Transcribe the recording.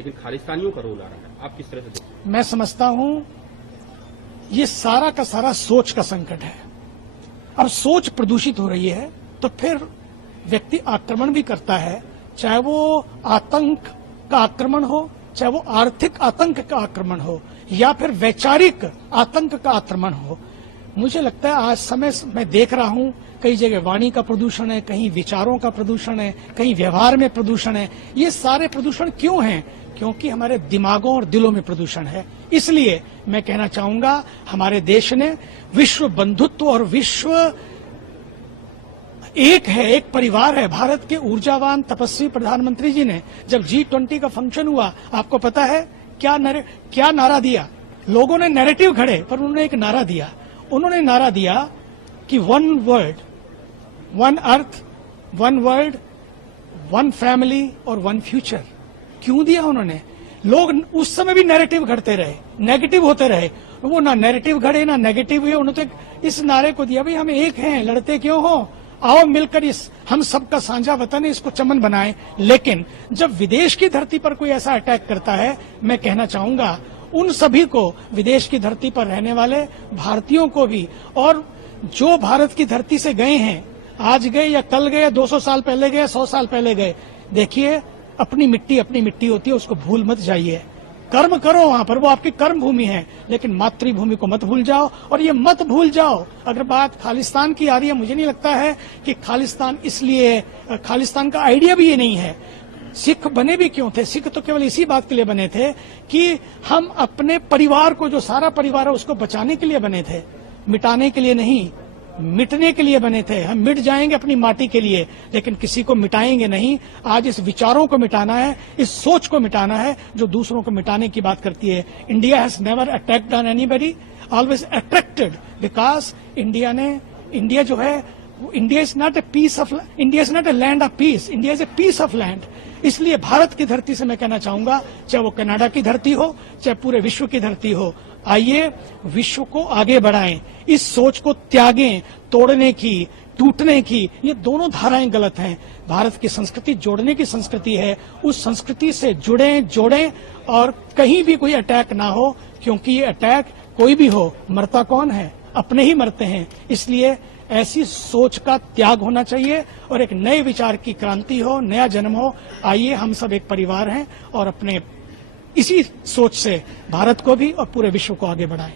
लेकिन खालिस्तानियों का रोल आ रहा है, आप किस तरह से देखते हैं? मैं समझता हूं ये सारा का सारा सोच का संकट है। अब सोच प्रदूषित हो रही है तो फिर व्यक्ति आक्रमण भी करता है, चाहे वो आतंक का आक्रमण हो, चाहे वो आर्थिक आतंक का आक्रमण हो, या फिर वैचारिक आतंक का आक्रमण हो। मुझे लगता है आज समय मैं देख रहा हूं कई जगह वाणी का प्रदूषण है, कहीं विचारों का प्रदूषण है, कहीं व्यवहार में प्रदूषण है। ये सारे प्रदूषण क्यों हैं? क्योंकि हमारे दिमागों और दिलों में प्रदूषण है। इसलिए मैं कहना चाहूंगा हमारे देश ने विश्व बंधुत्व और विश्व एक है, एक परिवार है। भारत के ऊर्जावान तपस्वी प्रधानमंत्री जी ने जब G20 का फंक्शन हुआ, आपको पता है क्या नारा दिया? लोगों ने नैरेटिव घड़े, पर उन्होंने एक नारा दिया। उन्होंने नारा दिया कि one world, one earth, one world, one family और वन फ्यूचर। क्यों दिया उन्होंने? लोग उस समय भी नैरेटिव घड़ते रहे, नेगेटिव होते रहे। वो ना नैरेटिव घड़े ना नेगेटिव हुए, उन्होंने इस नारे को दिया, भाई हम एक हैं, लड़ते क्यों हो, आओ मिलकर इस हम सबका साझा वतन है, इसको चमन बनाएं। लेकिन जब विदेश की धरती पर कोई ऐसा अटैक करता है, मैं कहना चाहूंगा उन सभी को, विदेश की धरती पर रहने वाले भारतीयों को भी, और जो भारत की धरती से गए हैं, आज गए या कल गए, 200 साल पहले गए, 100 साल पहले गए, देखिए अपनी मिट्टी होती है, उसको भूल मत जाइए। कर्म करो वहां पर, वो आपकी कर्म भूमि है, लेकिन मातृभूमि को मत भूल जाओ। और ये मत भूल जाओ, अगर बात खालिस्तान की आ रही है, मुझे नहीं लगता है कि खालिस्तान, इसलिए खालिस्तान का आइडिया भी ये नहीं है। सिख बने भी क्यों थे? सिख तो केवल इसी बात के लिए बने थे कि हम अपने परिवार को, जो सारा परिवार है, उसको बचाने के लिए बने थे, मिटाने के लिए नहीं। मिटने के लिए बने थे। हम मिट जाएंगे अपनी माटी के लिए, लेकिन किसी को मिटाएंगे नहीं। आज इस विचारों को मिटाना है, इस सोच को मिटाना है जो दूसरों को मिटाने की बात करती है। India has never attacked on anybody, always attracted, because India जो है, India is not a land of peace, India is a piece of land. इसलिए भारत की धरती से मैं कहना चाहूंगा, चाहे वो कनाडा की धरती हो, चाहे पूरे विश्व की धरती हो, आइए विश्व को आगे बढ़ाएं, इस सोच को त्यागें। तोड़ने की, टूटने की, ये दोनों धाराएं गलत हैं। भारत की संस्कृति जोड़ने की संस्कृति है, उस संस्कृति से जोड़ें और कहीं भी कोई अटैक ना हो, क्योंकि ये अटैक कोई भी हो, मरता कौन है? अपने ही मरते हैं। इसलिए ऐसी सोच का त्याग होना चाहिए और एक नए विचार की क्रांति हो, नया जन्म हो। आइए हम सब एक परिवार हैं और अपने इसी सोच से भारत को भी और पूरे विश्व को आगे बढ़ाएं।